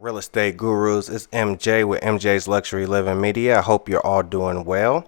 Real estate gurus, it's MJ with MJ's Luxury Living Media. I hope you're all doing well.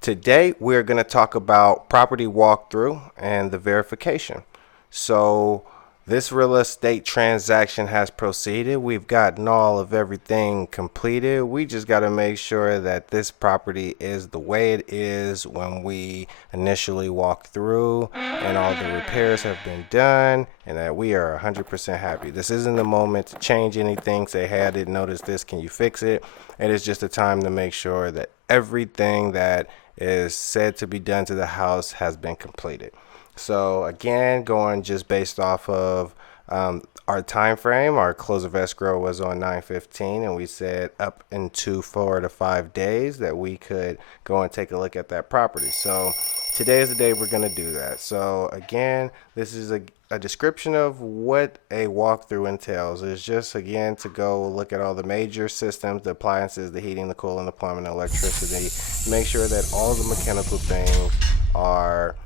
Today we're going to talk about property walkthrough and the verification. So this real estate transaction has proceeded. We've gotten all of everything completed. We just got to make sure that this property is the way it is when we initially walk through and all the repairs have been done and that we are 100% happy. This isn't the moment to change anything, say, hey, I didn't notice this, can you fix it? It is just a time to make sure that everything that is said to be done to the house has been completed. So again, going just based off of our time frame, our close of escrow was on 9/15, and we said up into 4 to 5 days that we could go and take a look at that property. So today is the day we're going to do that. So again, this is a description of what a walkthrough entails. It's just, again, to go look at all the major systems, the appliances, the heating, the cooling, the plumbing, the electricity, make sure that all the mechanical things are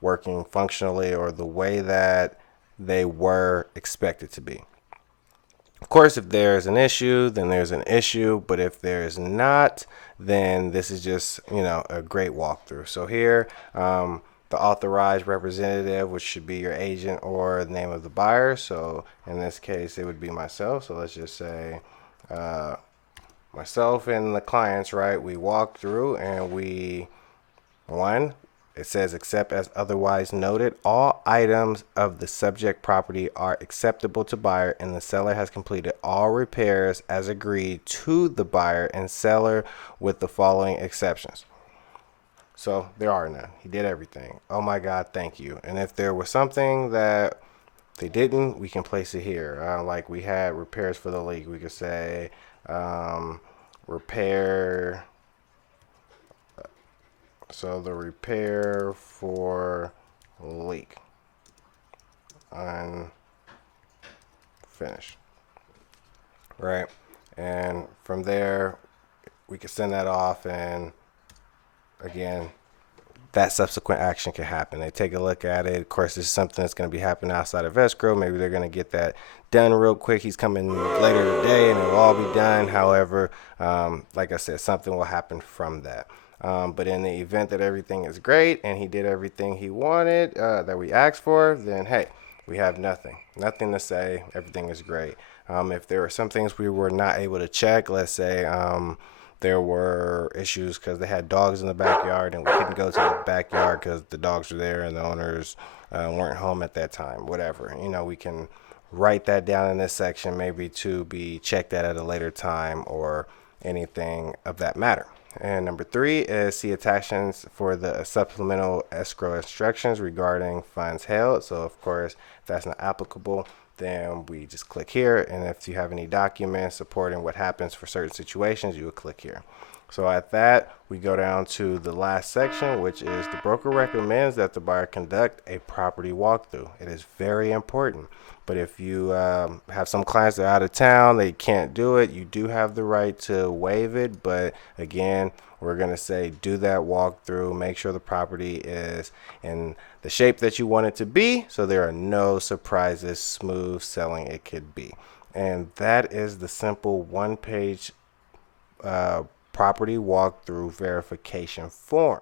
working functionally or the way that they were expected to be. Of course, if there's an issue, then there's an issue, but if there's not, then this is just, a great walkthrough. So here, the authorized representative, which should be your agent or the name of the buyer. So in this case, it would be myself. So let's just say myself and the clients, right? We walk through and it says, except as otherwise noted, all items of the subject property are acceptable to buyer and the seller has completed all repairs as agreed to the buyer and seller with the following exceptions. So there are none. He did everything. Oh my God, thank you. And if there was something that they didn't, we can place it here. Like we had repairs for the leak. We could say repair. So the repair for leak unfinished, right? And from there, we can send that off, and again, that subsequent action can happen. They take a look at it. Of course, this is something that's going to be happening outside of escrow. Maybe they're going to get that done real quick. He's coming later today, and it'll all be done. However, like I said, something will happen from that. But in the event that everything is great and he did everything he wanted that we asked for, then hey, we have nothing to say. Everything is great. If there are some things we were not able to check, let's say there were issues because they had dogs in the backyard and we couldn't go to the backyard because the dogs were there and the owners weren't home at that time, whatever, we can write that down in this section, maybe to be checked at a later time or anything of that matter. And number 3 is see attachments for the supplemental escrow instructions regarding funds held. So of course, if that's not applicable, then we just click here. And if you have any documents supporting what happens for certain situations, you would click here. So at that, we go down to the last section, which is the broker recommends that the buyer conduct a property walkthrough. It is very important. But if you have some clients that are out of town, they can't do it, you do have the right to waive it. But again, we're going to say do that walkthrough, make sure the property is in the shape that you want it to be, so there are no surprises, smooth selling it could be. And that is the simple one-page property walkthrough verification form.